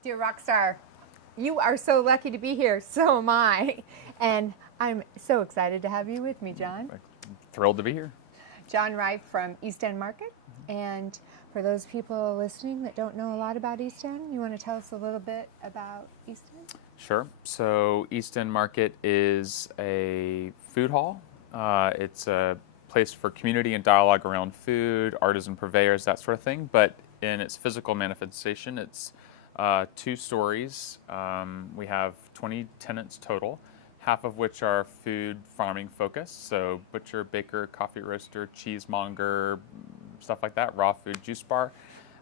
Dear Rockstar, you are so lucky to be here. So am I. And I'm so excited to have you with me, John. Thrilled to be here. John Rife from East End Market. And for those people listening that don't know a lot about East End, you want to tell us a little bit about East End? Sure. So East End Market is a food hall. It's a place for community and dialogue around food, artisan purveyors, that sort of thing. But in its physical manifestation, it's 2 stories. We have 20 tenants total, half of which are food farming focused. So butcher, baker, coffee roaster, cheesemonger, stuff like that, raw food, juice bar.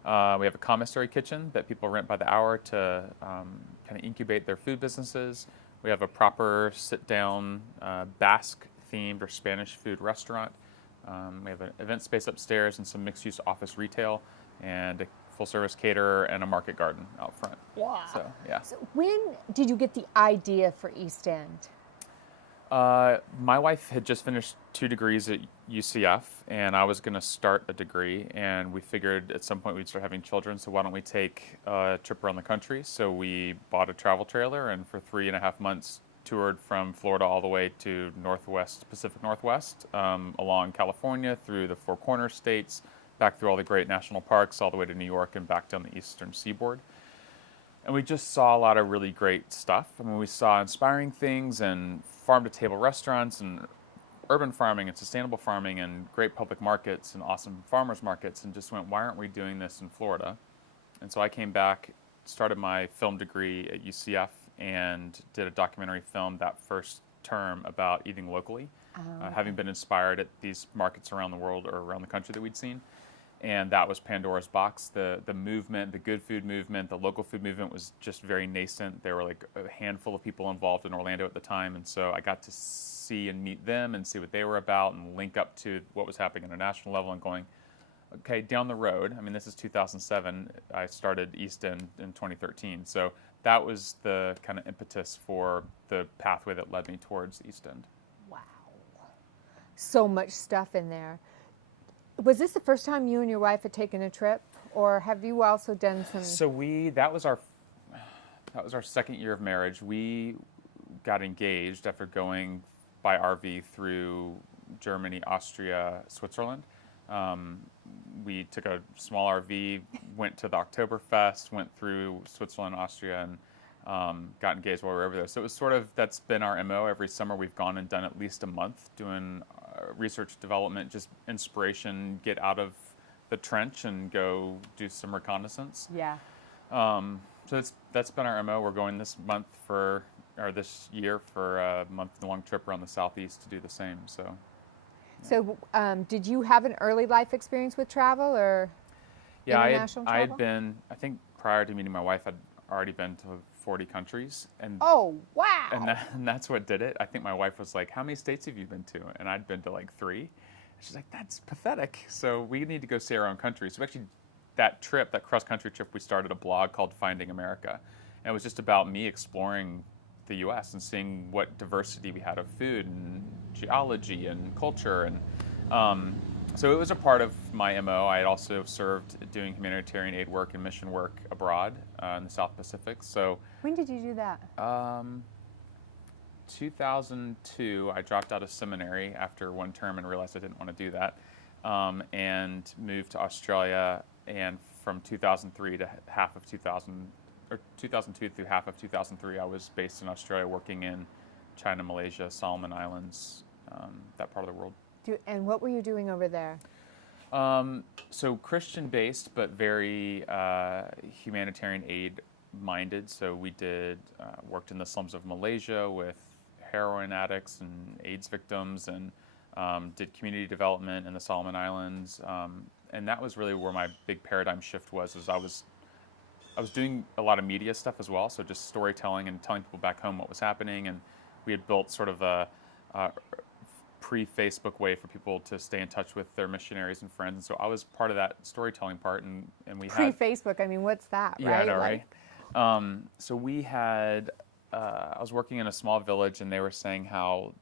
We have a commissary kitchen that people rent by the hour to kind of incubate their food businesses. We have a proper sit-down Basque-themed or Spanish food restaurant. We have an event space upstairs and some mixed-use office retail, and a full-service caterer and a market garden out front. Wow. So, yeah. So when did you get the idea for East End? My wife had just finished 2 degrees at UCF, and I was going to start a degree, and we figured at some point we'd start having children, so why don't we take a trip around the country? So we bought a travel trailer, and for 3.5 months toured from Florida all the way to Pacific Northwest, along California, through the Four Corners states, back through all the great national parks, all the way to New York and back down the eastern seaboard. And we just saw a lot of really great stuff. I mean, we saw inspiring things and farm-to-table restaurants and urban farming and sustainable farming and great public markets and awesome farmers markets, and just went, why aren't we doing this in Florida? And so I came back, started my film degree at UCF, and did a documentary film that first term about eating locally, having been inspired at these markets around the world or around the country that we'd seen. And that was Pandora's box. The movement, the good food movement, the local food movement was just very nascent. There were like a handful of people involved in Orlando at the time, and so I got to see and meet them and see what they were about and link up to what was happening at a national level and going, okay, down the road, I mean, this is 2007, I started East End in 2013, so that was the kind of impetus for the pathway that led me towards East End. Wow. So much stuff in there. Was this the first time you and your wife had taken a trip, or have you also done some? So that was our second year of marriage. We got engaged after going by RV through Germany, Austria, Switzerland. We took a small RV, went to the Oktoberfest, went through Switzerland, Austria, and got engaged while we were over there. So it was sort of, that's been our MO. Every summer we've gone and done at least a month doing research development, just inspiration, get out of the trench and go do some reconnaissance. Yeah. So that's been our MO. We're going this year for a month-long trip around the Southeast to do the same. So. So did you have an early life experience with travel or international travel? I had been, I think prior to meeting my wife, I'd already been to 40 countries. And oh, wow. And that's what did it. I think my wife was like, how many states have you been to? And I'd been to like 3. She's like, that's pathetic. So we need to go see our own country. So actually that cross-country trip, we started a blog called Finding America. And it was just about me exploring the U.S. and seeing what diversity we had of food and geology and culture. And so it was a part of my MO. I had also served doing humanitarian aid work and mission work abroad in the South Pacific. So when did you do that? 2002, I dropped out of seminary after one term and realized I didn't want to do that, and moved to Australia. And from 2003 to half of 2002 through half of 2003, I was based in Australia, working in China, Malaysia, Solomon Islands, that part of the world. And what were you doing over there? So Christian-based, but very humanitarian aid-minded. So we worked in the slums of Malaysia with heroin addicts and AIDS victims, and did community development in the Solomon Islands. And that was really where my big paradigm shift was. I was doing a lot of media stuff as well, so just storytelling and telling people back home what was happening. And we had built sort of a pre-Facebook way for people to stay in touch with their missionaries and friends. And so I was part of that storytelling part, and we had pre-Facebook. I mean, what's that? Yeah, right? I know, right? So we had. I was working in a small village, and they were saying how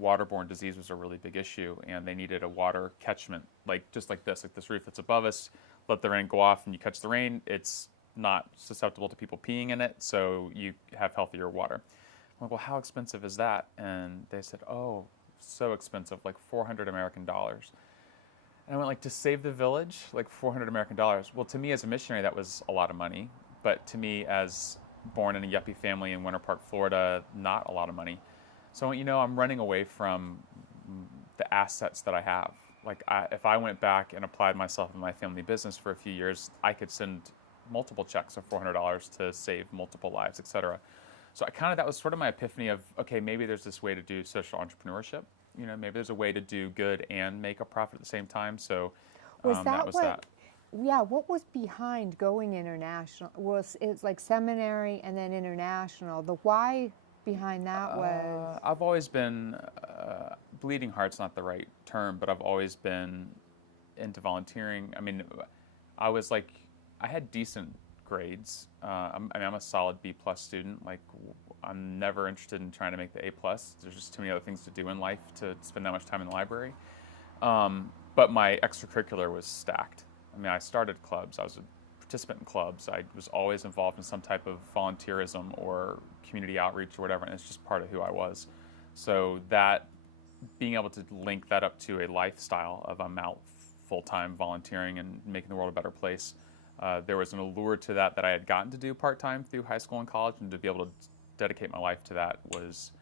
waterborne disease was a really big issue, and they needed a water catchment, just like this roof that's above us. Let the rain go off, and you catch the rain. It's not susceptible to people peeing in it, so you have healthier water. I'm like, well, how expensive is that? And they said, oh, so expensive, like 400 American dollars. And I went, like, to save the village, like 400 American dollars. Well, to me as a missionary, that was a lot of money. But to me, as born in a yuppie family in Winter Park, Florida, not a lot of money. So, I'm running away from the assets that I have. Like, if I went back and applied myself in my family business for a few years, I could send multiple checks of $400 to save multiple lives, et cetera. So that was sort of my epiphany of, okay, maybe there's this way to do social entrepreneurship. Maybe there's a way to do good and make a profit at the same time. So that was that. Yeah, what was behind going international? It's like seminary and then international. The why behind that was? I've always been, bleeding heart's not the right term, but I've always been into volunteering. I mean, I had decent grades. I'm a solid B+ student. Like, I'm never interested in trying to make the A+. There's just too many other things to do in life to spend that much time in the library. But my extracurricular was stacked. I mean, I started clubs. I was a participant in clubs. I was always involved in some type of volunteerism or community outreach or whatever, and it's just part of who I was. So that, being able to link that up to a lifestyle of I'm out full-time volunteering and making the world a better place, there was an allure to that I had gotten to do part-time through high school and college, and to be able to dedicate my life to that was,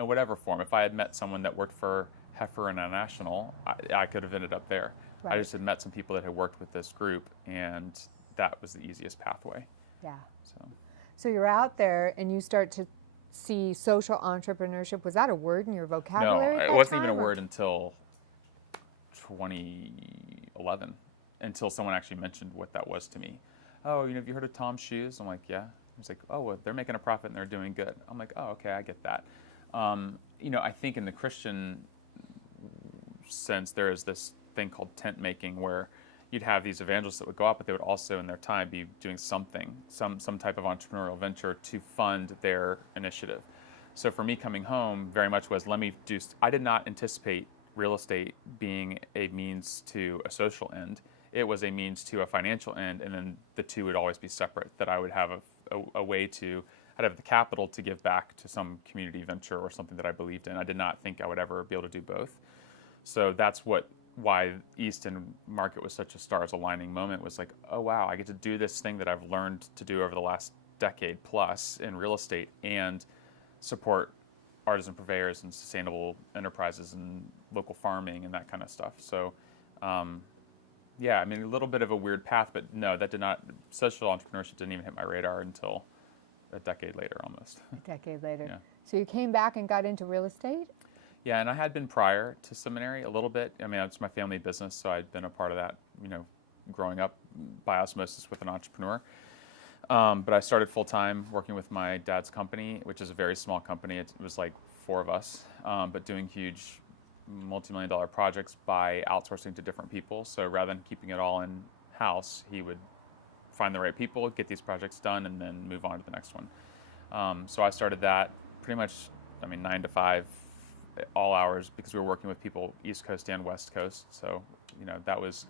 in whatever form. If I had met someone that worked for Heifer International, I could have ended up there. Right. I just had met some people that had worked with this group, and that was the easiest pathway. Yeah. So you're out there and you start to see social entrepreneurship. Was that a word in your vocabulary? No, it wasn't even a word until 2011, until someone actually mentioned what that was to me. Oh, have you heard of Tom's Shoes? I'm like, yeah. He's like, oh, well, they're making a profit and they're doing good. I'm like, oh, okay, I get that. I think in the Christian sense, there is this thing called tent making, where you'd have these evangelists that would go out, but they would also in their time be doing something, some type of entrepreneurial venture to fund their initiative. So for me, coming home very much was, I did not anticipate real estate being a means to a social end. It was a means to a financial end, and then the two would always be separate, that I would have a way to, I'd have the capital to give back to some community venture or something that I believed in. I did not think I would ever be able to do both. So that's why East End Market was such a stars aligning moment, was like, oh wow, I get to do this thing that I've learned to do over the last decade plus in real estate, and support artisan purveyors and sustainable enterprises and local farming and that kind of stuff. So yeah, I mean, a little bit of a weird path, but no, social entrepreneurship didn't even hit my radar until a decade later almost. A decade later. Yeah. So you came back and got into real estate? Yeah, and I had been prior to seminary a little bit. I mean, it's my family business, so I'd been a part of that, growing up by osmosis with an entrepreneur. But I started full-time working with my dad's company, which is a very small company. It was like 4 of us, but doing huge multi-million-dollar projects by outsourcing to different people. So rather than keeping it all in-house, he would find the right people, get these projects done, and then move on to the next one. So I started that pretty much, 9 to 5, all hours, because we were working with people East Coast and West Coast. So, that was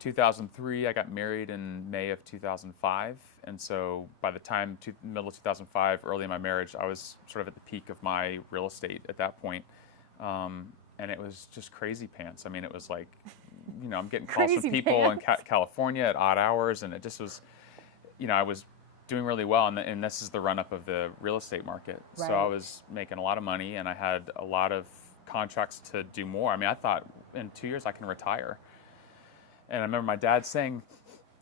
2003. I got married in May of 2005. And so by the time middle of 2005, early in my marriage, I was sort of at the peak of my real estate at that point. And it was just crazy pants. I mean, it was like, I'm getting calls from people in California at odd hours, and it just was, I was doing really well, and this is the run-up of the real estate market. Right. So I was making a lot of money, and I had a lot of contracts to do more. I mean, I thought in 2 years I can retire. And I remember my dad saying,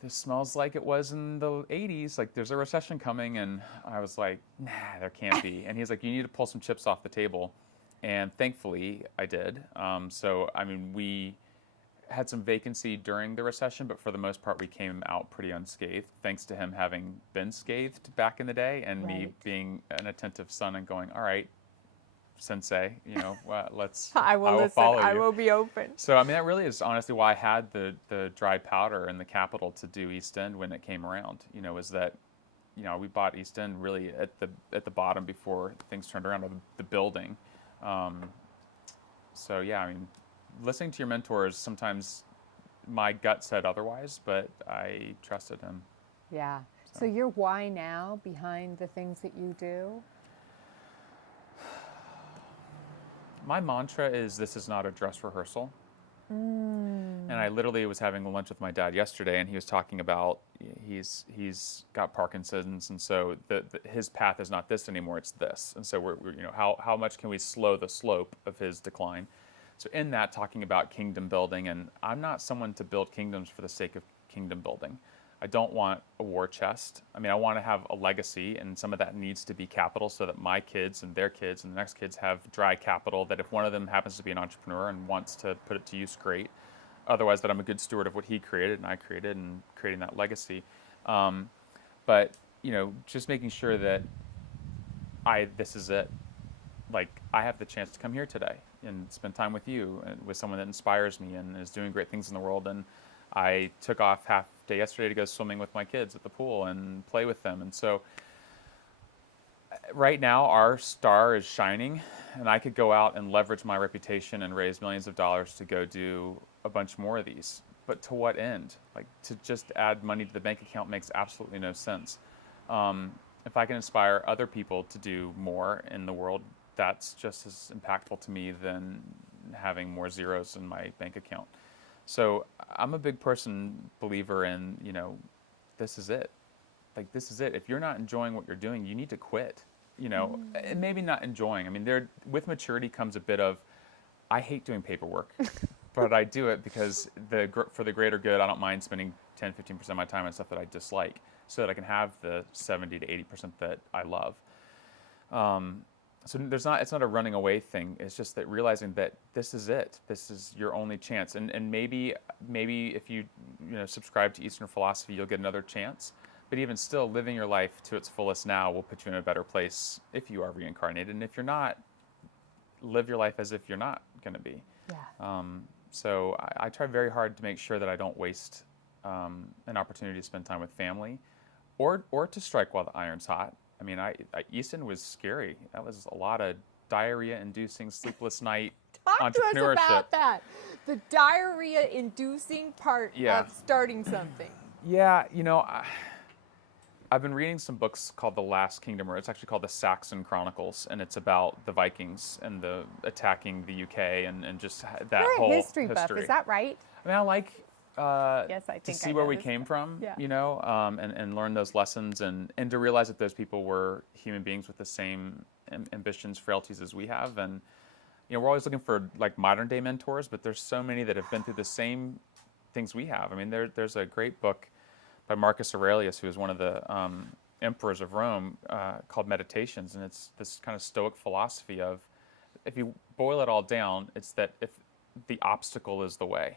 this smells like it was in the 80s, like there's a recession coming. And I was like, nah, there can't be. And he's like, you need to pull some chips off the table. And thankfully I did. We had some vacancy during the recession, but for the most part we came out pretty unscathed, thanks to him having been scathed back in the day, and right. Me being an attentive son and going, all right, sensei, I will listen, follow you. I will be open. So that really is honestly why I had the dry powder and the capital to do East End when it came around. Was that we bought East End really at the bottom before things turned around, the building. So yeah, listening to your mentors, sometimes my gut said otherwise, but I trusted him. Yeah. So your why now behind the things that you do? My mantra is, this is not a dress rehearsal. And I literally was having lunch with my dad yesterday, and he was talking about he's got Parkinson's, and so his path is not this anymore; it's this. And so we're how much can we slow the slope of his decline? So in that, talking about kingdom building, and I'm not someone to build kingdoms for the sake of kingdom building. I don't want a war chest. I mean, I want to have a legacy, and some of that needs to be capital so that my kids and their kids and the next kids have dry capital, that if one of them happens to be an entrepreneur and wants to put it to use, great. Otherwise, that I'm a good steward of what he created and I created, and creating that legacy. But, just making sure that this is it. Like, I have the chance to come here today and spend time with you and with someone that inspires me and is doing great things in the world. And I took off half day yesterday to go swimming with my kids at the pool and play with them. And so right now our star is shining, and I could go out and leverage my reputation and raise millions of dollars to go do a bunch more of these. But to what end? Like, to just add money to the bank account makes absolutely no sense. If I can inspire other people to do more in the world, that's just as impactful to me than having more zeros in my bank account. So I'm a big believer in, this is it. Like, this is it. If you're not enjoying what you're doing, you need to quit, and maybe not enjoying. I mean, with maturity comes a bit of, I hate doing paperwork, but I do it because for the greater good, I don't mind spending 10, 15% of my time on stuff that I dislike so that I can have the 70 to 80% that I love. So it's not a running away thing. It's just that realizing that this is it. This is your only chance. And maybe if you subscribe to Eastern philosophy, you'll get another chance. But even still, living your life to its fullest now will put you in a better place if you are reincarnated. And if you're not, live your life as if you're not going to be. Yeah. So I try very hard to make sure that I don't waste an opportunity to spend time with family, or to strike while the iron's hot. I mean, Easton was scary. That was a lot of diarrhea-inducing, sleepless night Talk to entrepreneurship. us about that. The diarrhea-inducing part of starting something. Yeah, I've been reading some books called The Last Kingdom, or it's actually called the Saxon Chronicles, and it's about the Vikings and the attacking the UK and just that You're whole a history buff, is that right? I mean, I like Yes, I think to see I where know we this came from, Yeah. and learn those lessons, and to realize that those people were human beings with the same ambitions, frailties as we have. And we're always looking for like modern day mentors, but there's so many that have been through the same things we have. I mean, there's a great book by Marcus Aurelius, who is one of the emperors of Rome, called Meditations, and it's this kind of Stoic philosophy of, if you boil it all down, it's that if the obstacle is the way,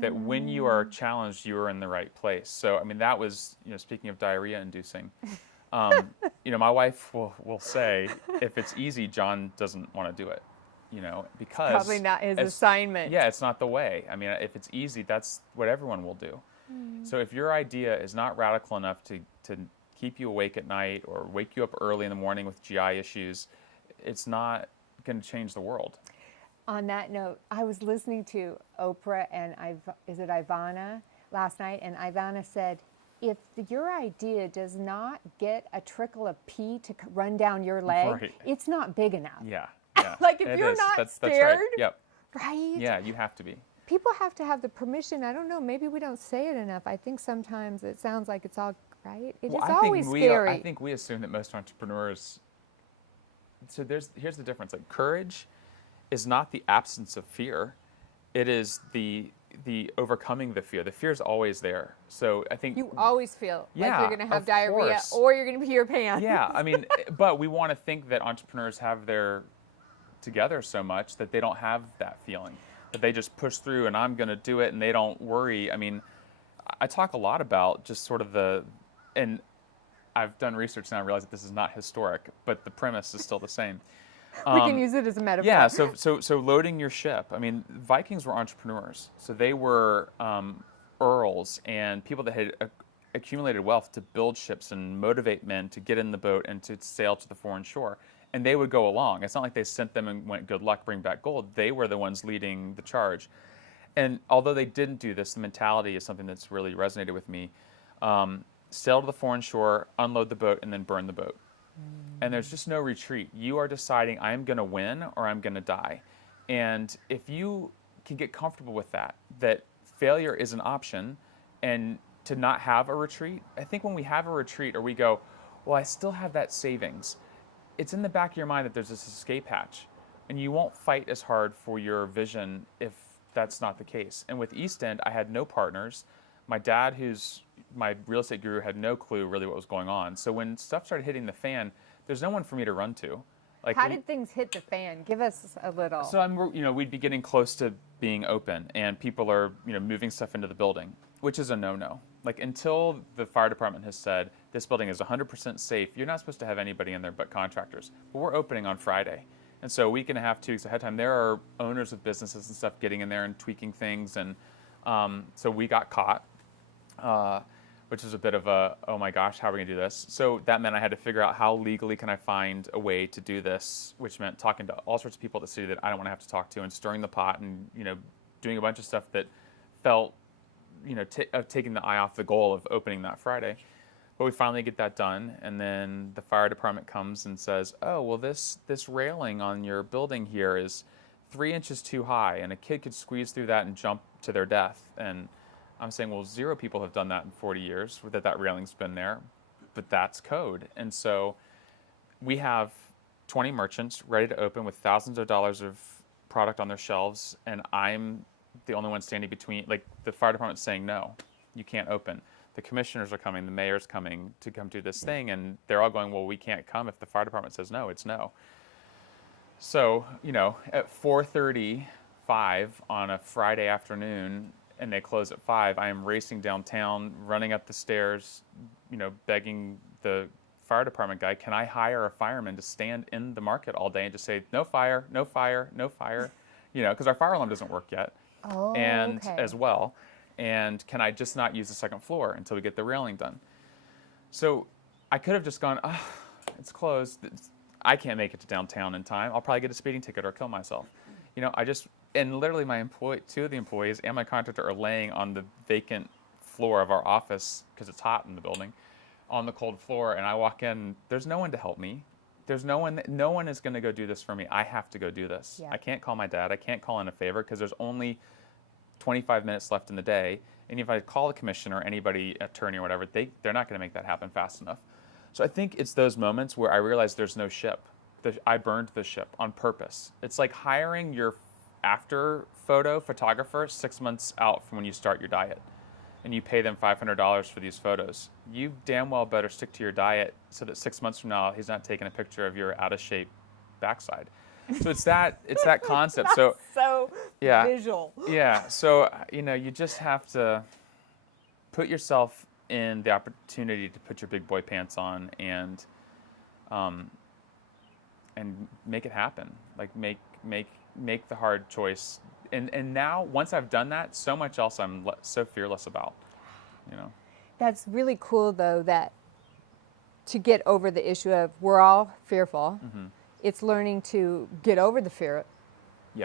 that when you are challenged, you are in the right place. So, I mean, that was, speaking of diarrhea-inducing, my wife will say, if it's easy, John doesn't want to do it, because Probably not his assignment. Yeah, it's not the way. I mean, if it's easy, that's what everyone will do. So if your idea is not radical enough to keep you awake at night or wake you up early in the morning with GI issues, it's not going to change the world. On that note, I was listening to Oprah and Ivana last night, and Ivana said, if your idea does not get a trickle of pee to run down your leg, it's not big enough. Yeah. Like, if you're not that's scared, right. Yep. Right? Yeah, you have to be. People have to have the permission. I don't know, maybe we don't say it enough. I think sometimes it sounds like it's all right. It's always scary. I think we assume that most entrepreneurs, so here's the difference. Like, courage is not the absence of fear. It is the overcoming the fear. The fear is always there. So I think you always feel like you're going to have diarrhea, course. or you're going to pee your pants. Yeah, I mean, but we want to think that entrepreneurs have their together so much that they don't have that feeling, that they just push through and I'm going to do it and they don't worry. I mean, I talk a lot about just sort of and I've done research now, I realize that this is not historic, but the premise is still the same. We can use it as a metaphor. Yeah, so loading your ship. I mean, Vikings were entrepreneurs. So they were earls and people that had accumulated wealth to build ships and motivate men to get in the boat and to sail to the foreign shore. And they would go along. It's not like they sent them and went, good luck, bring back gold. They were the ones leading the charge. And although they didn't do this, the mentality is something that's really resonated with me. sail to the foreign shore, unload the boat, and then burn the boat. And there's just no retreat. You are deciding, I'm going to win or I'm going to die. And if you can get comfortable with that, that failure is an option, and to not have a retreat, I think when we have a retreat or we go, well, I still have that savings, it's in the back of your mind that there's this escape hatch. And you won't fight as hard for your vision if that's not the case. And with East End, I had no partners. My dad, who's my real estate guru, had no clue really what was going on. So when stuff started hitting the fan, there's no one for me to run to. Like, How did things hit the fan? Give us a little. So we'd be getting close to being open, and people are, moving stuff into the building, which is a no-no. Like, until the fire department has said this building is 100% safe, you're not supposed to have anybody in there but contractors. But we're opening on Friday. And so a week and a half, 2 weeks ahead of time, there are owners of businesses and stuff getting in there and tweaking things. And so we got caught, which was a bit of a, oh my gosh, how are we going to do this? So that meant I had to figure out how legally can I find a way to do this, which meant talking to all sorts of people at the city that I don't want to have to talk to, and stirring the pot and, doing a bunch of stuff that felt, taking the eye off the goal of opening that Friday. But we finally get that done, and then the fire department comes and says, oh, well, this railing on your building here is 3 inches too high, and a kid could squeeze through that and jump to their death. And I'm saying, well, 0 people have done that in 40 years, that railing's been there, but that's code. And so we have 20 merchants ready to open with thousands of dollars of product on their shelves, and I'm the only one standing between, like, the fire department's saying, no, you can't open. The commissioners are coming, the mayor's coming to come do this thing, and they're all going, well, we can't come if the fire department says no, it's no. So, at 4:35 on a Friday afternoon, and they close at 5, I am racing downtown, running up the stairs, begging the fire department guy, can I hire a fireman to stand in the market all day and just say, no fire, no fire, no fire, because our fire alarm doesn't work yet, as well. And can I just not use the second floor until we get the railing done? So I could have just gone, it's closed. I can't make it to downtown in time. I'll probably get a speeding ticket or kill myself. And literally two of the employees and my contractor are laying on the vacant floor of our office, because it's hot in the building, on the cold floor. And I walk in, there's no one to help me. There's no one is going to go do this for me. I have to go do this. Yeah. I can't call my dad. I can't call in a favor, because there's only 25 minutes left in the day, and if I call the commissioner or anybody, attorney or whatever, they're not going to make that happen fast enough. So I think it's those moments where I realize there's no ship. I burned the ship on purpose. It's like hiring your after photo photographer 6 months out from when you start your diet, and you pay them $500 for these photos. You damn well better stick to your diet so that 6 months from now he's not taking a picture of your out of shape backside. So it's that concept. So yeah, visual. Yeah. So you just have to put yourself in the opportunity to put your big boy pants on and make it happen. Like make the hard choice. And now once I've done that, so much else I'm so fearless about. That's really cool, though, that to get over the issue of we're all fearful. Mm-hmm. It's learning to get over the fear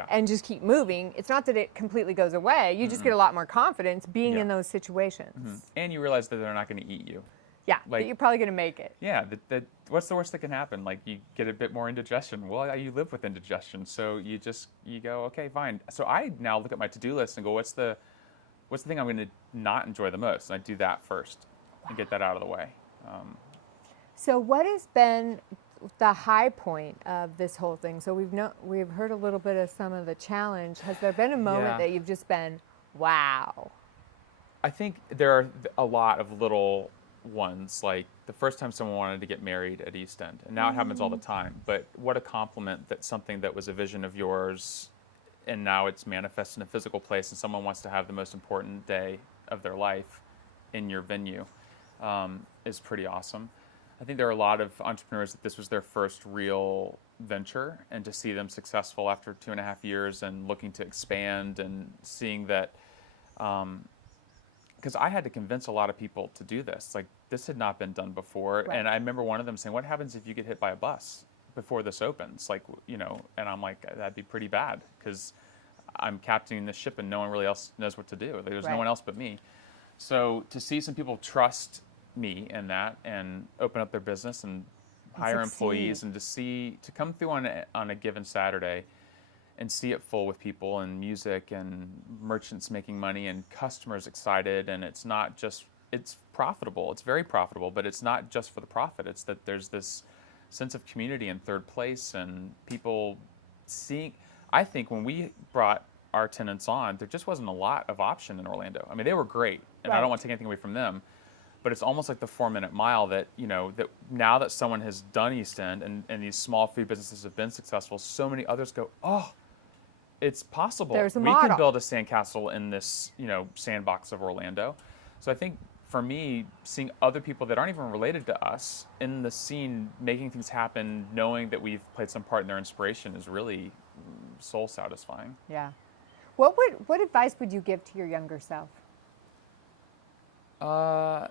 and just keep moving. It's not that it completely goes away. You just get a lot more confidence being in those situations. Mm-hmm. And you realize that they're not going to eat you. Yeah, that you're probably going to make it. Yeah, what's the worst that can happen? Like, you get a bit more indigestion. Well, you live with indigestion, so you go, okay, fine. So I now look at my to-do list and go, what's the thing I'm going to not enjoy the most? And I do that first and get that out of the way. So what has been the high point of this whole thing? So we've heard a little bit of some of the challenge. Has there been a moment that you've just been, wow? I think there are a lot of little ones, like the first time someone wanted to get married at East End, and now it happens all the time. But what a compliment that something that was a vision of yours, and now it's manifest in a physical place, and someone wants to have the most important day of their life in your venue, is pretty awesome. I think there are a lot of entrepreneurs that this was their first real venture, and to see them successful after 2.5 years and looking to expand and seeing that, because I had to convince a lot of people to do this. Like, this had not been done before. Right. And I remember one of them saying, what happens if you get hit by a bus before this opens? Like, and I'm like, that'd be pretty bad, because I'm captaining this ship and no one really else knows what to do. Like, there's no one else but me. So to see some people trust me in that and open up their business and hire employees, and to come through on a given Saturday and see it full with people and music and merchants making money and customers excited. And it's not just, it's profitable. It's very profitable, but it's not just for the profit. It's that there's this sense of community in third place and people seeing. I think when we brought our tenants on, there just wasn't a lot of option in Orlando. I mean, they were great, and I don't want to take anything away from them, but it's almost like the 4-minute mile that, that now that someone has done East End and these small food businesses have been successful, so many others go, oh, it's possible. There's a we model. can build a sandcastle in this, sandbox of Orlando. So I think for me, seeing other people that aren't even related to us in the scene, making things happen, knowing that we've played some part in their inspiration is really soul satisfying. Yeah. What advice would you give to your younger self? To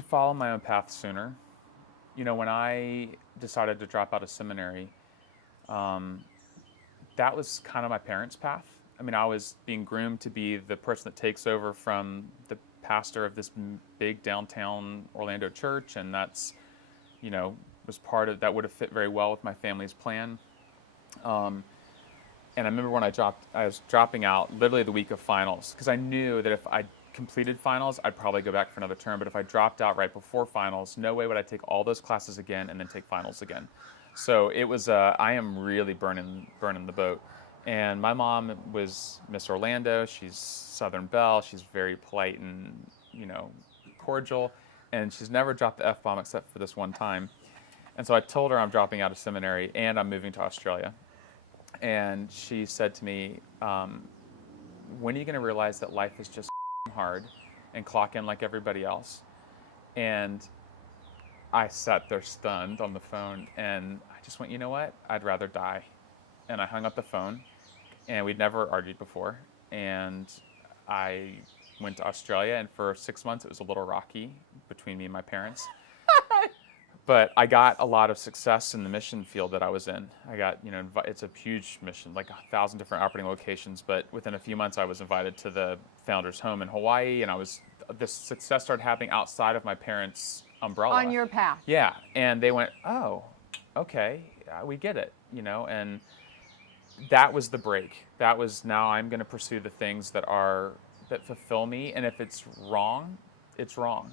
follow my own path sooner. When I decided to drop out of seminary, that was kind of my parents' path. I mean, I was being groomed to be the person that takes over from the pastor of this big downtown Orlando church, and that's, was part of that would have fit very well with my family's plan. And I remember when I was dropping out literally the week of finals, because I knew that if I completed finals, I'd probably go back for another term. But if I dropped out right before finals, no way would I take all those classes again and then take finals again. So it was, I am really burning the boat. And my mom was Miss Orlando. She's Southern Belle. She's very polite and, cordial. And she's never dropped the F-bomb except for this one time. And so I told her I'm dropping out of seminary and I'm moving to Australia. And she said to me, when are you going to realize that life is just hard and clock in like everybody else? And I sat there stunned on the phone, and I just went, you know what? I'd rather die. And I hung up the phone, and we'd never argued before. And I went to Australia, and for 6 months, it was a little rocky between me and my parents. But I got a lot of success in the mission field that I was in. I got, it's a huge mission, like 1,000 different operating locations. But within a few months, I was invited to the founder's home in Hawaii, and this success started happening outside of my parents' umbrella. On your path. Yeah, and they went, oh, okay, we get it, and that was the break. That was, now I'm going to pursue the things that fulfill me, and if it's wrong, it's wrong,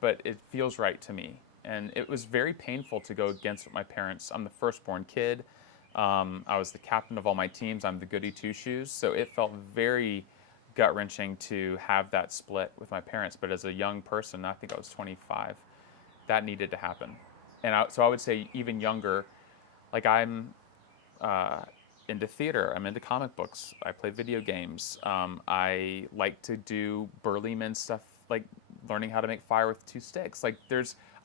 but it feels right to me. And it was very painful to go against what my parents. I'm the firstborn kid. I was the captain of all my teams. I'm the goody two-shoes. So it felt very gut-wrenching to have that split with my parents. But as a young person, I think I was 25, that needed to happen. And so I would say even younger, like I'm into theater. I'm into comic books. I play video games. I like to do burly men stuff, like learning how to make fire with 2 sticks. Like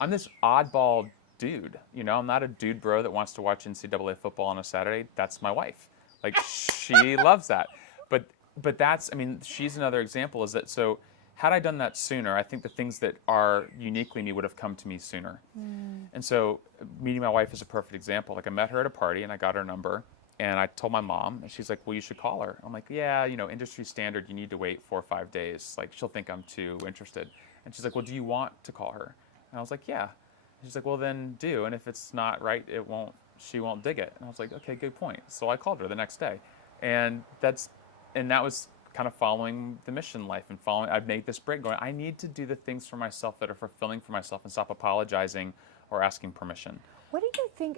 I'm this oddball dude, I'm not a dude bro that wants to watch NCAA football on a Saturday. That's my wife. Like she loves that. But that's, she's another example is that, so had I done that sooner, I think the things that are uniquely me would have come to me sooner. And so meeting my wife is a perfect example. Like I met her at a party and I got her number and I told my mom and she's like, well, you should call her. I'm like, yeah, industry standard, you need to wait 4 or 5 days. Like she'll think I'm too interested. And she's like, well, do you want to call her? And I was like, yeah. And she's like, well, then do. And if it's not right, she won't dig it. And I was like, okay, good point. So I called her the next day. And that was kind of following the mission life and I've made this break going, I need to do the things for myself that are fulfilling for myself and stop apologizing or asking permission. What do you think,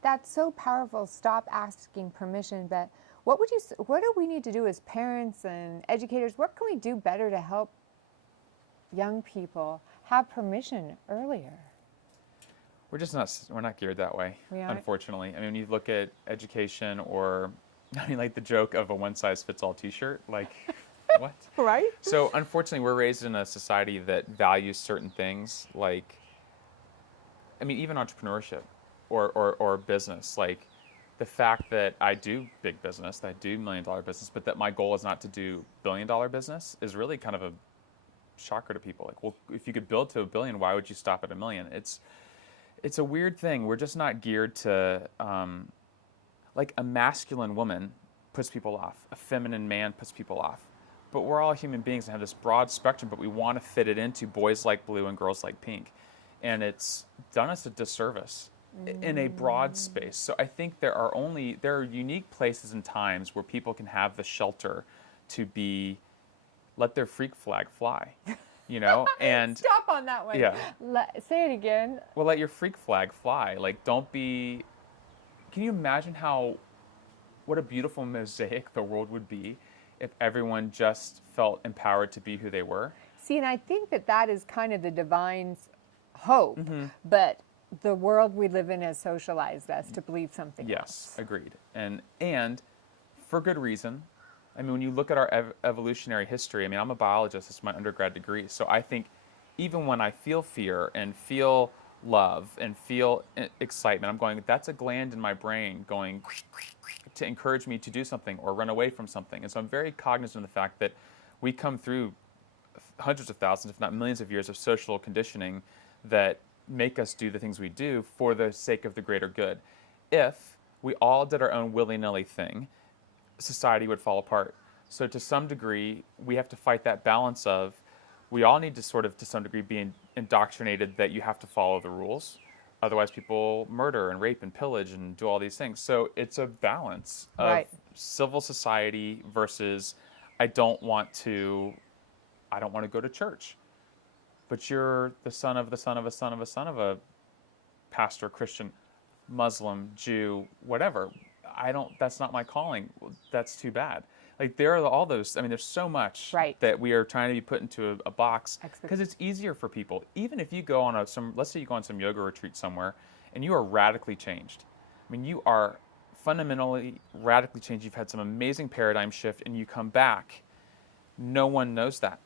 that's so powerful, stop asking permission, but what do we need to do as parents and educators? What can we do better to help young people have permission earlier? We're not geared that way, unfortunately. When you look at education or, like the joke of a one-size-fits-all t-shirt, like, what? Right? So, unfortunately, we're raised in a society that values certain things, like, even entrepreneurship or business. Like, the fact that I do big business, that I do $1 million business, but that my goal is not to do $1 billion business is really kind of a shocker to people. Like, well, if you could build to $1 billion, why would you stop at $1 million? It's a weird thing. We're just not geared to, like a masculine woman puts people off. A feminine man puts people off. but we're all human beings and have this broad spectrum, but we want to fit it into boys like blue and girls like pink. And it's done us a disservice in a broad space. So I think there are unique places and times where people can have the shelter to let their freak flag fly, and Stop on that one. Yeah. Say it again. well, let your freak flag fly. Like, can you imagine what a beautiful mosaic the world would be if everyone just felt empowered to be who they were? See, and I think that is kind of the divine's hope, Mm-hmm. but the world we live in has socialized us to believe something Yes, else. agreed. And for good reason. I mean, when you look at our evolutionary history, I mean, I'm a biologist. It's my undergrad degree. So I think even when I feel fear and feel love and feel excitement, I'm going, that's a gland in my brain going to encourage me to do something or run away from something. And so I'm very cognizant of the fact that we come through hundreds of thousands, if not millions of years of social conditioning that make us do the things we do for the sake of the greater good. If we all did our own willy-nilly thing, society would fall apart. So to some degree, we have to fight that balance of, we all need to sort of, to some degree, be indoctrinated that you have to follow the rules. Otherwise, people murder and rape and pillage and do all these things. So it's a balance of Right. civil society versus, I don't want to go to church. But you're the son of the son of a son of a son of a pastor, Christian, Muslim, Jew, whatever. That's not my calling. That's too bad. Like, there are all those, I mean, there's so much Right. that we are trying to be put into a box Expect- because it's easier for people. Even if you go on let's say you go on some yoga retreat somewhere and you are radically changed. I mean, you are fundamentally radically changed. You've had some amazing paradigm shift and you come back. No one knows that.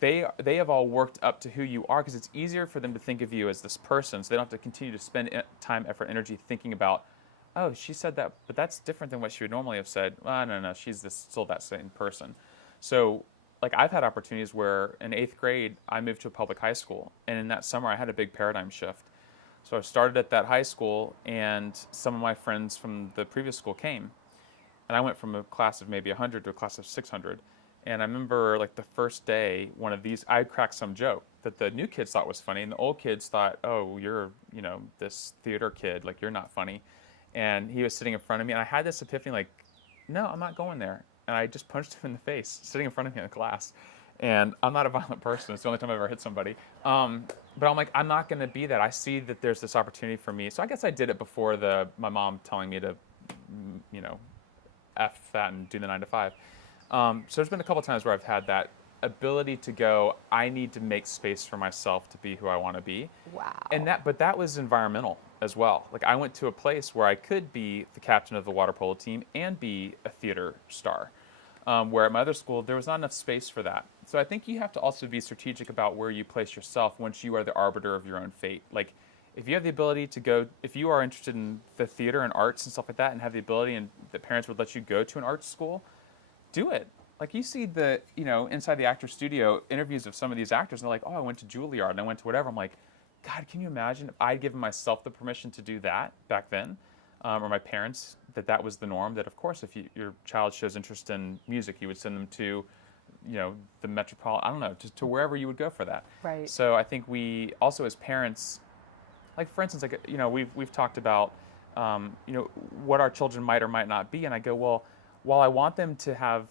They have all worked up to who you are because it's easier for them to think of you as this person, so they don't have to continue to spend time, effort, energy thinking about, oh, she said that, but that's different than what she would normally have said. No, she's still that same person. So, like, I've had opportunities where in 8th grade, I moved to a public high school, and in that summer, I had a big paradigm shift. So I started at that high school, and some of my friends from the previous school came, and I went from a class of maybe 100 to a class of 600. And I remember, like, the first day, I cracked some joke that the new kids thought was funny, and the old kids thought, oh, you're, this theater kid, like, you're not funny. And he was sitting in front of me, and I had this epiphany, like, no, I'm not going there. And I just punched him in the face, sitting in front of me in the class. And I'm not a violent person. It's the only time I've ever hit somebody. But I'm like, I'm not going to be that. I see that there's this opportunity for me. So I guess I did it before my mom telling me to, F that and do the 9 to 5. So there's been a couple times where I've had that ability to go, I need to make space for myself to be who I want to be. Wow. But that was environmental as well. Like, I went to a place where I could be the captain of the water polo team and be a theater star. Where at my other school, there was not enough space for that. So I think you have to also be strategic about where you place yourself once you are the arbiter of your own fate. Like, if you have the ability to go, if you are interested in the theater and arts and stuff like that, and have the ability and the parents would let you go to an arts school, do it. Like, you see inside the actor studio interviews of some of these actors, and they're like, oh, I went to Juilliard and I went to whatever. I'm like, God, can you imagine if I'd given myself the permission to do that back then, or my parents, that was the norm, that of course if your child shows interest in music, you would send them to, the metropolitan, I don't know, to wherever you would go for that. Right. So I think we also as parents, like, for instance, like, we've talked about, what our children might or might not be, and I go, well, while I want them to have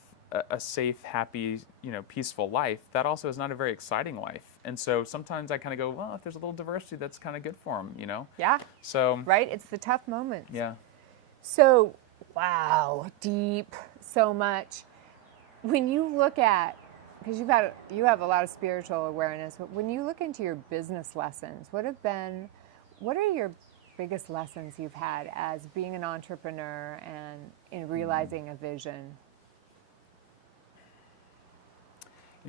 a safe, happy, peaceful life, that also is not a very exciting life. And so sometimes I kind of go, well, if there's a little diversity, that's kind of good for them, Yeah. So, Right? It's the tough moments. yeah. So, wow, deep, so much. When you look at, because you have a lot of spiritual awareness, but when you look into your business lessons, what are your biggest lessons you've had as being an entrepreneur and in realizing a vision?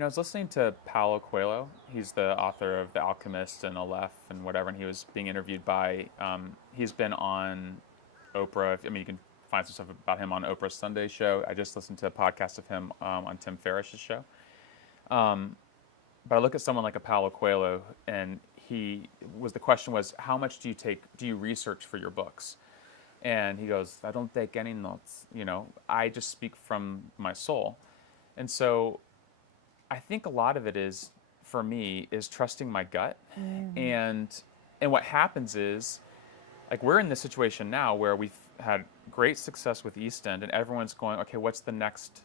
I was listening to Paulo Coelho. He's the author of The Alchemist and Aleph and whatever, and he was being interviewed by, he's been on Oprah. I mean, you can find some stuff about him on Oprah's Sunday show. I just listened to a podcast of him on Tim Ferriss's show. But I look at someone like a Paulo Coelho, and the question was, how much do you research for your books? And he goes, I don't take any notes, I just speak from my soul. And so I think a lot of it is, for me, is trusting my gut. And what happens is, like, we're in this situation now where we've had great success with East End, and everyone's going, okay, what's the next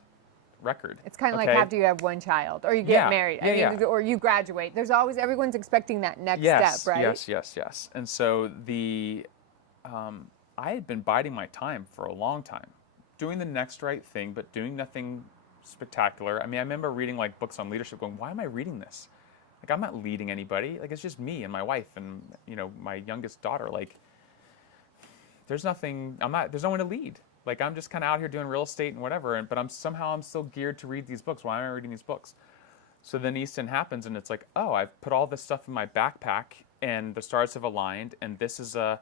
record? It's kind of like Okay? after you have one child or you get Yeah, married, yeah. or you graduate. There's always, everyone's expecting that next Yes, step, right? yes. And so I had been biding my time for a long time, doing the next right thing, but doing nothing spectacular. I mean, I remember reading like books on leadership going, why am I reading this? Like, I'm not leading anybody. Like, it's just me and my wife and, my youngest daughter. Like, there's no one to lead. Like, I'm just kind of out here doing real estate and whatever, but I'm still geared to read these books. Why am I reading these books? So then East End happens, and it's like, oh, I've put all this stuff in my backpack, and the stars have aligned, and this is a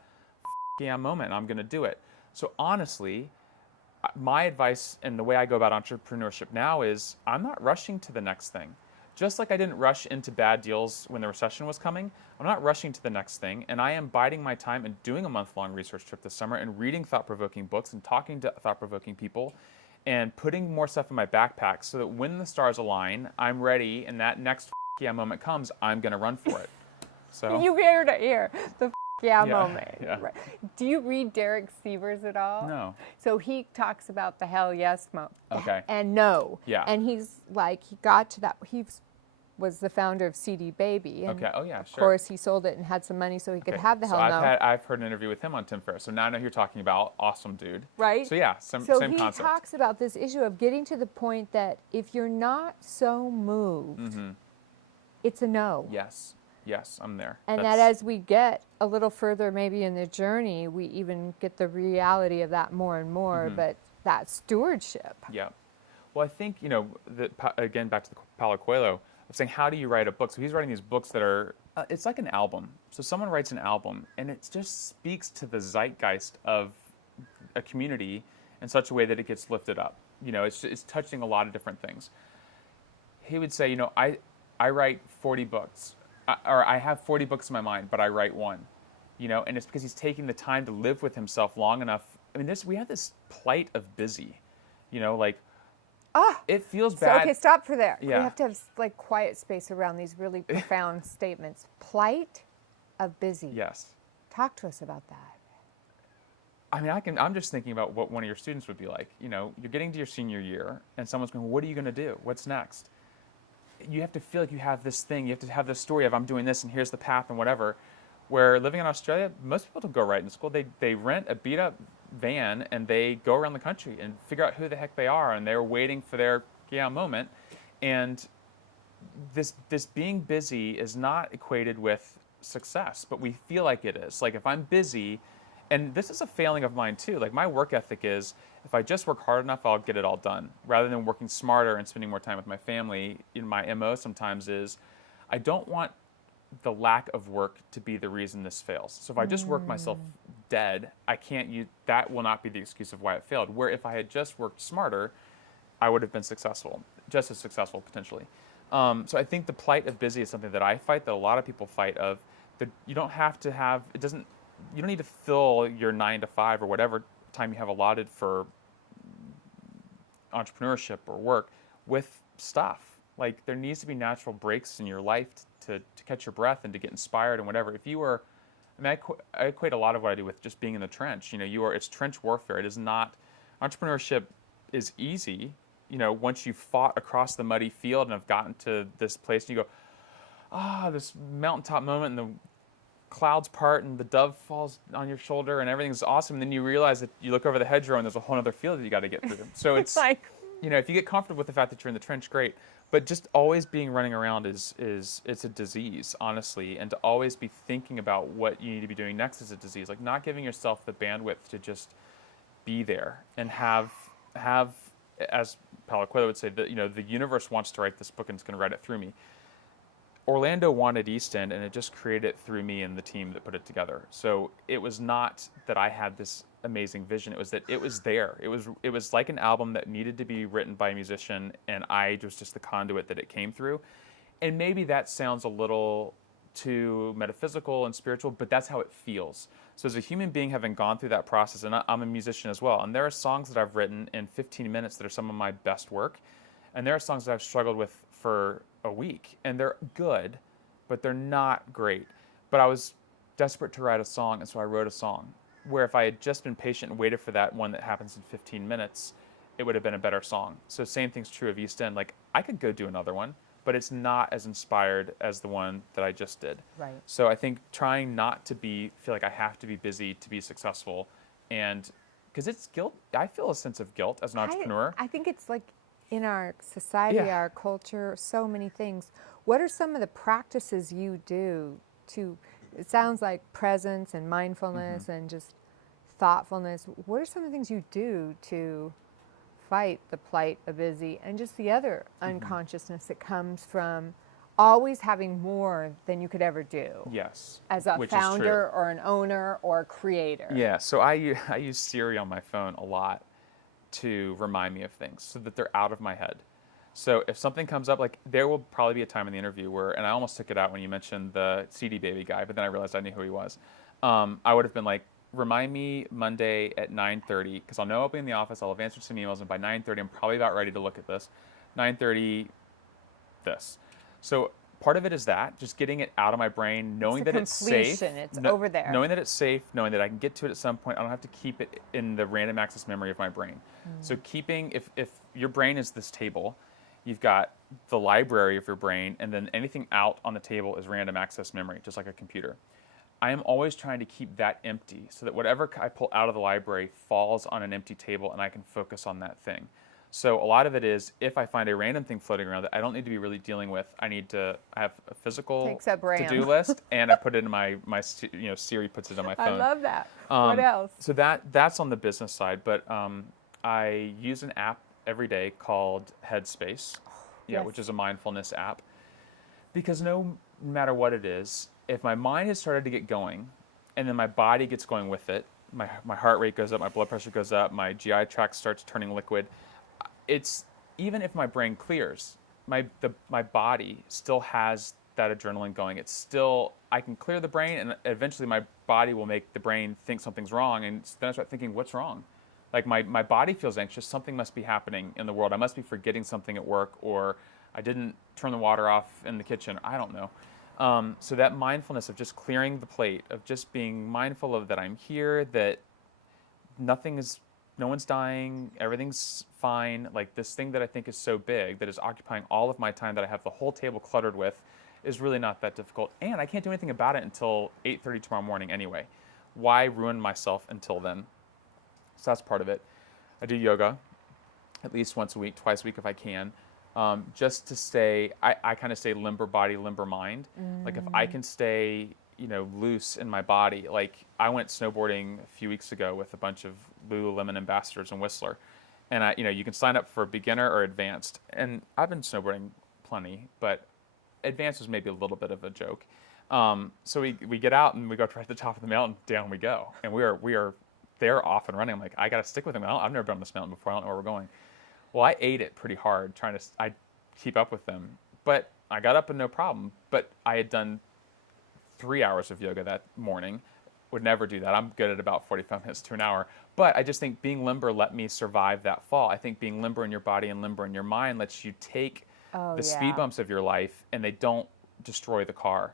yeah moment. I'm going to do it. So honestly, my advice and the way I go about entrepreneurship now is I'm not rushing to the next thing. Just like I didn't rush into bad deals when the recession was coming, I'm not rushing to the next thing, and I am biding my time and doing a month-long research trip this summer and reading thought-provoking books and talking to thought-provoking people and putting more stuff in my backpack so that when the stars align, I'm ready, and that next yeah moment comes, I'm going to run for it. So You hear to hear the yeah moment. Yeah. Right. Do you read Derek Sivers at all? No. So he talks about the hell yes moment. Okay. And no. Yeah. And he's like, he got to that, was the founder of CD Baby. And Okay. Oh yeah. of Sure. course, he sold it and had some money so he could have the hell no. I've heard an interview with him on Tim Ferriss, so now I know who you're talking about. Awesome dude. Right? So yeah, same So concept. he talks about this issue of getting to the point that if you're not so moved, it's a no. Yes, I'm there. And that as we get a little further maybe in the journey, we even get the reality of that more and more, but that stewardship. Yeah. Well, I think, again, back to the Paulo Coelho, of saying, how do you write a book? So he's writing these books that are, it's like an album. So someone writes an album, and it just speaks to the zeitgeist of a community in such a way that it gets lifted up. It's touching a lot of different things. He would say, I write 40 books. Or I have 40 books in my mind, but I write one, and it's because he's taking the time to live with himself long enough. I mean, we have this plight of busy, it feels bad. So, okay, stop for there. Yeah. We have to have like quiet space around these really profound statements. Plight of busy. Yes. Talk to us about that. I mean, I'm just thinking about what one of your students would be like. You're getting to your senior year, and someone's going, what are you going to do? What's next? You have to feel like you have this thing. You have to have this story of I'm doing this and here's the path and whatever. Where living in Australia, most people don't go right in school. They rent a beat up van and they go around the country and figure out who the heck they are, and they're waiting for their moment. And this being busy is not equated with success, but we feel like it is. Like if I'm busy, and this is a failing of mine too. Like my work ethic is, if I just work hard enough, I'll get it all done. Rather than working smarter and spending more time with my family, my MO sometimes is, I don't want the lack of work to be the reason this fails. So if I just work myself dead, that will not be the excuse of why it failed. Where if I had just worked smarter, I would have been successful, just as successful potentially. So I think the plight of busy is something that I fight, that a lot of people fight of. That you don't have to have, you don't need to fill your 9 to 5 or whatever time you have allotted for entrepreneurship or work with stuff. Like there needs to be natural breaks in your life to catch your breath and to get inspired and whatever. If you were, I equate a lot of what I do with just being in the trench. It's trench warfare. It is not, entrepreneurship is easy, once you've fought across the muddy field and have gotten to this place and you go, this mountaintop moment and the clouds part and the dove falls on your shoulder and everything's awesome. And then you realize that you look over the hedgerow and there's a whole other field that you got to get through. So it's like, if you get comfortable with the fact that you're in the trench, great. But just always being running around it's a disease, honestly. And to always be thinking about what you need to be doing next is a disease. Like not giving yourself the bandwidth to just be there and have, as Paulo Coelho would say, the universe wants to write this book and it's going to write it through me. Orlando wanted East End, and it just created it through me and the team that put it together. So it was not that I had this amazing vision. It was that it was there. It was like an album that needed to be written by a musician, and I was just the conduit that it came through. And maybe that sounds a little too metaphysical and spiritual, but that's how it feels. So as a human being, having gone through that process, and I'm a musician as well, and there are songs that I've written in 15 minutes that are some of my best work, and there are songs that I've struggled with for a week, and they're good, but they're not great. But I was desperate to write a song, and so I wrote a song. Where if I had just been patient and waited for that one that happens in 15 minutes, it would have been a better song. So same thing's true of East End. Like, I could go do another one, but it's not as inspired as the one that I just did. Right. So I think trying not to feel like I have to be busy to be successful, and because it's guilt, I feel a sense of guilt as an entrepreneur. I think it's like in our society, Yeah. our culture, so many things. What are some of the practices you do to, it sounds like presence and mindfulness and just thoughtfulness. What are some of the things you do to fight the plight, the busy, and just the other unconsciousness that comes from always having more than you could ever do? Yes. As a which is true. founder or an owner or a creator. Yeah, so I use Siri on my phone a lot to remind me of things so that they're out of my head. So if something comes up, like there will probably be a time in the interview where, and I almost took it out when you mentioned the CD Baby guy, but then I realized I knew who he was. I would have been like, remind me Monday at 9:30, because I'll know I'll be in the office, I'll have answered some emails, and by 9:30 I'm probably about ready to look at this. 9:30, this. So part of it is that, just getting it out of my brain, knowing that it's safe. It's over there. Knowing that it's safe, knowing that I can get to it at some point. I don't have to keep it in the random access memory of my brain. So keeping, if your brain is this table, you've got the library of your brain, and then anything out on the table is random access memory, just like a computer. I am always trying to keep that empty so that whatever I pull out of the library falls on an empty table and I can focus on that thing. So a lot of it is, if I find a random thing floating around that I don't need to be really dealing with, I have a physical to-do list, and I put it in my Siri puts it on my phone. I love that. What else? So that's on the business side, but I use an app every day called Headspace, which is a mindfulness app, because no matter what it is, if my mind has started to get going, and then my body gets going with it, my heart rate goes up, my blood pressure goes up, my GI tract starts turning liquid. It's even if my brain clears, my body still has that adrenaline going. It's still, I can clear the brain, and eventually my body will make the brain think something's wrong, and then I start thinking, what's wrong? Like my body feels anxious. Something must be happening in the world. I must be forgetting something at work, or I didn't turn the water off in the kitchen. I don't know. So that mindfulness of just clearing the plate, of just being mindful of that I'm here, that no one's dying, everything's fine. Like this thing that I think is so big, that is occupying all of my time, that I have the whole table cluttered with, is really not that difficult. And I can't do anything about it until 8:30 tomorrow morning anyway. Why ruin myself until then? So that's part of it. I do yoga at least once a week, twice a week if I can. Just to stay, I kind of stay limber body, limber mind. Like if I can stay, loose in my body. Like I went snowboarding a few weeks ago with a bunch of Lululemon ambassadors in Whistler, and you can sign up for beginner or advanced. And I've been snowboarding plenty, but advanced was maybe a little bit of a joke. So we get out and we go right to the top of the mountain, down we go, and we are there off and running. I'm like, I got to stick with them. I've never been on this mountain before. I don't know where we're going. Well, I ate it pretty hard I keep up with them, but I got up and no problem. But I had done 3 hours of yoga that morning. Would never do that. I'm good at about 45 minutes to an hour. But I just think being limber let me survive that fall. I think being limber in your body and limber in your mind lets you take the speed bumps of your life, and they don't destroy the car.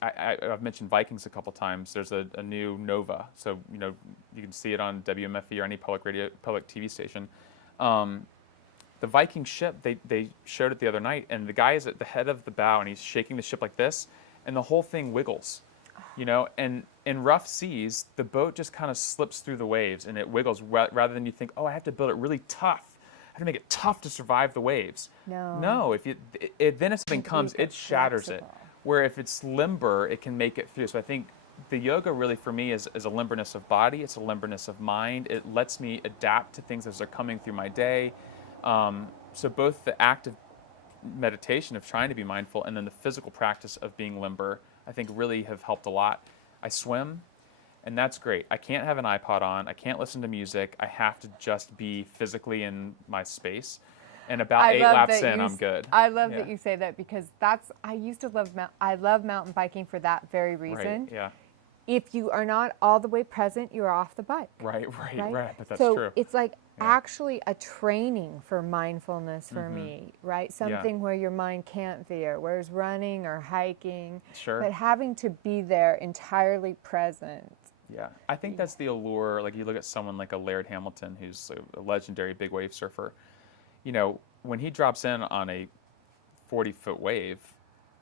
I've mentioned Vikings a couple times. There's a new Nova, so you can see it on WMFE or any public TV station. The Viking ship, they showed it the other night, and the guy is at the head of the bow, and he's shaking the ship like this, and the whole thing wiggles. And in rough seas, the boat just kind of slips through the waves, and it wiggles rather than you think, oh, I have to build it really tough. I have to make it tough to survive the waves. No, then if something comes, it shatters it. Where if it's limber, it can make it through. So I think the yoga really for me is a limberness of body. It's a limberness of mind. It lets me adapt to things as they're coming through my day. So both the act of meditation, of trying to be mindful, and then the physical practice of being limber, I think really have helped a lot. I swim, and that's great. I can't have an iPod on. I can't listen to music. I have to just be physically in my space. And about 8 laps in, I'm good. I love that you say that, because I used to love mountain biking for that very reason. Right, yeah. If you are not all the way present, you're off the bike. Right, but that's so true. It's like actually a training for mindfulness for me, right? Yeah. Something where your mind can't veer, whereas running or hiking, Sure. but having to be there entirely present. Yeah, I think that's the allure. Like you look at someone like a Laird Hamilton, who's a legendary big wave surfer. You know, when he drops in on a 40-foot wave,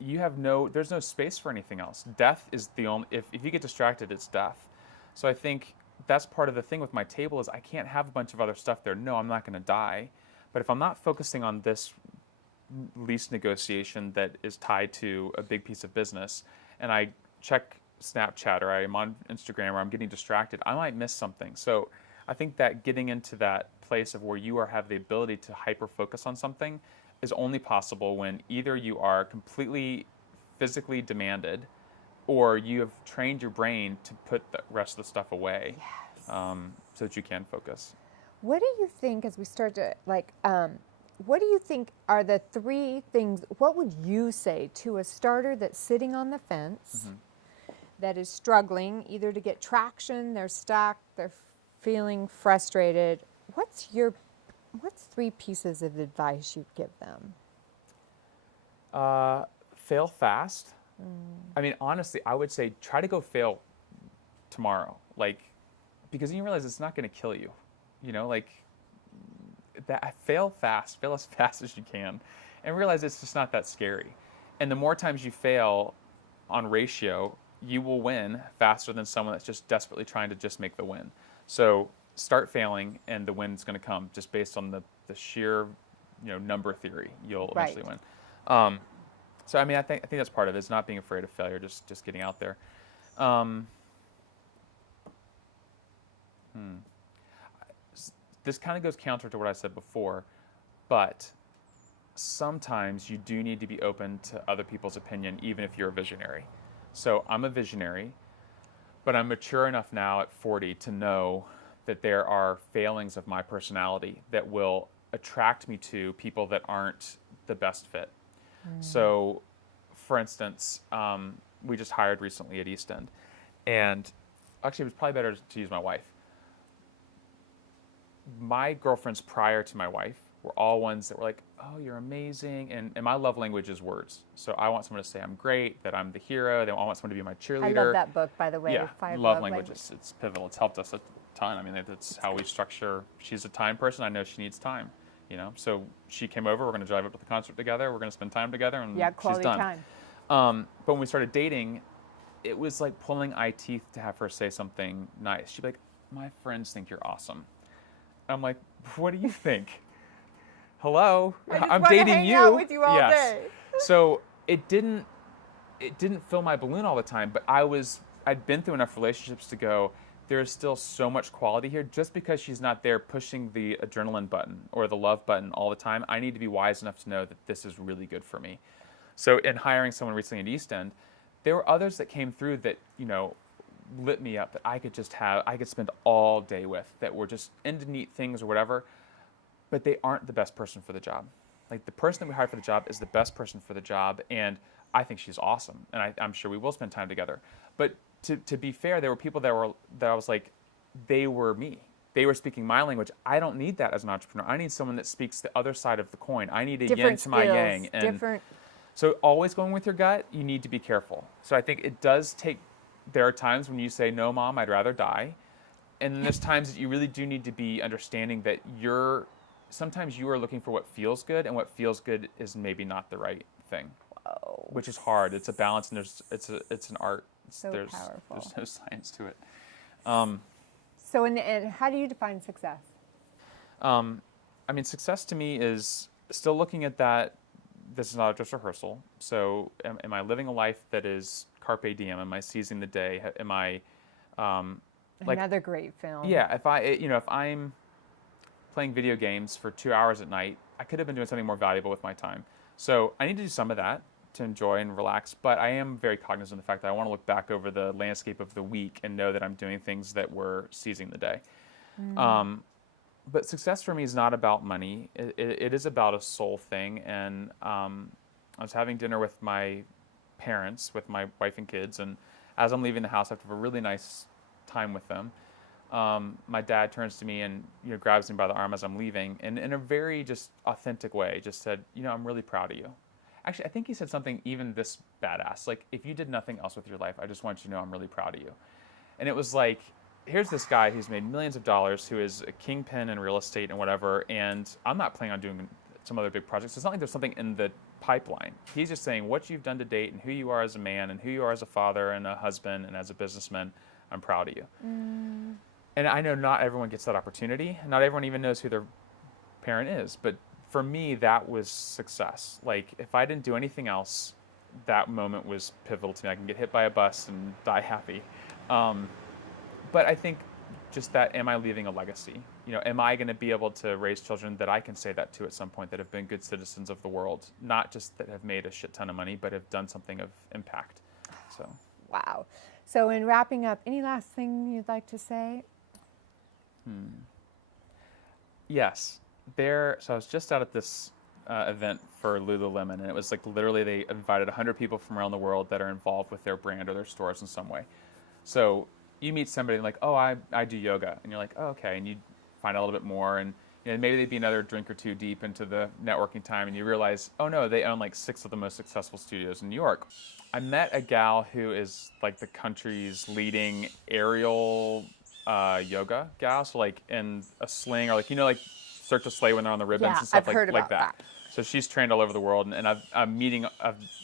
there's no space for anything else. Death is the only, if you get distracted, it's death. So I think that's part of the thing with my table is I can't have a bunch of other stuff there. No, I'm not going to die. But if I'm not focusing on this lease negotiation that is tied to a big piece of business, and I check Snapchat or I'm on Instagram or I'm getting distracted, I might miss something. So I think that getting into that place of where you have the ability to hyper focus on something is only possible when either you are completely physically demanded or you have trained your brain to put the rest of the stuff away, so that you can focus. What do you think as we start to what do you think are the three things, what would you say to a starter that's sitting on the fence, that is struggling either to get traction, they're stuck, they're feeling frustrated? What's three pieces of advice you'd give them? Fail fast. I mean, honestly, I would say try to go fail tomorrow, because then you realize it's not going to kill you. You know, fail fast, fail as fast as you can, and realize it's just not that scary. And the more times you fail on ratio, you will win faster than someone that's just desperately trying to just make the win. So start failing, and the win's going to come just based on the sheer, number theory. You'll eventually win. So I mean, I think that's part of it. It's not being afraid of failure, just getting out there. This kind of goes counter to what I said before, but sometimes you do need to be open to other people's opinion, even if you're a visionary. So I'm a visionary, but I'm mature enough now at 40 to know that there are failings of my personality that will attract me to people that aren't the best fit. So, for instance, we just hired recently at East End, and actually it was probably better to use my wife. My girlfriends prior to my wife were all ones that were like, oh, you're amazing, and my love language is words. So I want someone to say I'm great, that I'm the hero, I want someone to be my cheerleader. I love that book, by the way. Yeah, 5 love languages. It's pivotal. It's helped us a ton. I mean, that's how we structure. She's a time person. I know she needs time. So she came over. We're going to drive up to the concert together. We're going to spend time together, and quality she's done. time. But when we started dating, it was like pulling eye teeth to have her say something nice. She'd be like, "My friends think you're awesome." I'm like, "What do you think?" Hello, I'm dating hang you. Out with you all yes. day. So it didn't fill my balloon all the time, but I'd been through enough relationships to go, there's still so much quality here. Just because she's not there pushing the adrenaline button or the love button all the time, I need to be wise enough to know that this is really good for me. So in hiring someone recently at East End, there were others that came through that, lit me up, that I could spend all day with, that were just into neat things or whatever, but they aren't the best person for the job. Like, the person that we hired for the job is the best person for the job, and I think she's awesome, and I'm sure we will spend time together. But to be fair, there were people that I was like, they were me. They were speaking my language. I don't need that as an entrepreneur. I need someone that speaks the other side of the coin. I need a yin to my yang. And so always going with your gut, you need to be careful. So I think it does take, there are times when you say, no, Mom, I'd rather die. And then there's times that you really do need to be understanding that sometimes you are looking for what feels good, and what feels good is maybe not the right thing. Whoa. Which is hard. It's a balance, and it's an art. There's no science to it. So in the end, how do you define success? I mean, success to me is still looking at that. This is not just rehearsal. So am I living a life that is carpe diem? Am I seizing the day? Am I another great film? Yeah. If I'm playing video games for 2 hours at night, I could have been doing something more valuable with my time. So I need to do some of that to enjoy and relax, but I am very cognizant of the fact that I want to look back over the landscape of the week and know that I'm doing things that were seizing the day. But success for me is not about money. It is about a soul thing. And I was having dinner with my parents, with my wife and kids, and as I'm leaving the house after a really nice time with them, my dad turns to me and grabs me by the arm as I'm leaving, and in a very just authentic way, just said, I'm really proud of you. Actually, I think he said something even this badass, like, if you did nothing else with your life, I just want you to know I'm really proud of you. And it was like, here's this guy who's made millions of dollars, who is a kingpin in real estate and whatever, and I'm not planning on doing some other big projects. It's not like there's something in the pipeline. He's just saying what you've done to date and who you are as a man and who you are as a father and a husband and as a businessman. I'm proud of you. And I know not everyone gets that opportunity. Not everyone even knows who their parent is. But for me, that was success. Like, if I didn't do anything else, that moment was pivotal to me. I can get hit by a bus and die happy. But I think just that, am I leaving a legacy? Am I going to be able to raise children that I can say that to at some point, that have been good citizens of the world, not just that have made a shit ton of money, but have done something of impact. So. Wow. So in wrapping up, any last thing you'd like to say? Yes. So I was just out at this event for Lululemon, and it was like literally they invited 100 people from around the world that are involved with their brand or their stores in some way. So you meet somebody like, oh, I do yoga. And you're like, oh, okay. And you find out a little bit more. And maybe they'd be another drink or two deep into the networking time. And you realize, oh, no, they own like 6 of the most successful studios in New York. I met a gal who is like the country's leading aerial yoga gal. So like in a sling, or like, like Cirque du Soleil when they're on the ribbons and stuff I've heard about that. So she's trained all over the world, and I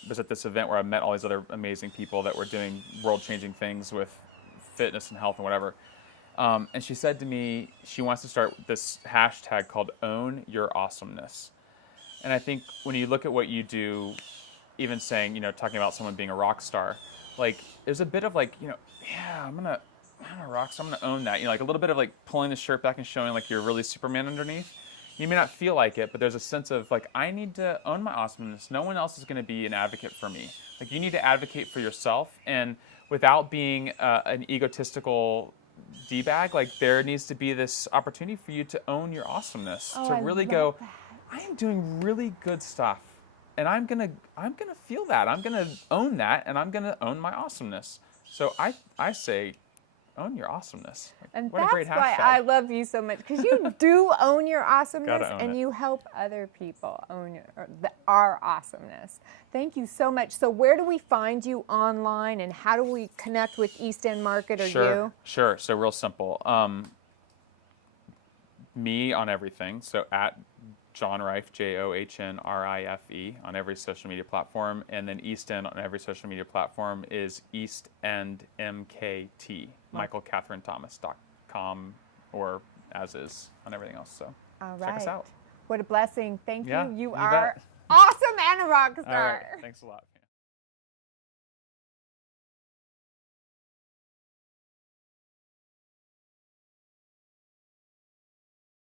was at this event where I met all these other amazing people that were doing world-changing things with fitness and health and whatever. And she said to me, she wants to start this hashtag called Own Your Awesomeness. And I think when you look at what you do, even saying, talking about someone being a rock star, like there's a bit of like, yeah, I'm a rock star, I'm gonna own that. Like a little bit of like pulling the shirt back and showing like you're really Superman underneath. You may not feel like it, but there's a sense of like, I need to own my awesomeness. No one else is going to be an advocate for me. Like, you need to advocate for yourself, and without being an egotistical D-bag, like there needs to be this opportunity for you to own your awesomeness, to really go, I am doing really good stuff, and I'm gonna feel that. I'm gonna own that, and I'm gonna own my awesomeness. So I say, own your awesomeness. And what a great that's why hashtag. I love you so much, because you do own your awesomeness, Gotta own and it. you help other people own our awesomeness. Thank you so much. So where do we find you online, and how do we connect with East End Market or you? Sure. So real simple. Me on everything. So at John Rife, JOHNRIFE, on every social media platform, and then East End on every social media platform is East End MKT, michaelcatherinethomas.com, or as is on everything else. So All check us right. out. What a blessing. Thank Yeah, you. You you are bet. awesome and a rock All star. right. Thanks a lot.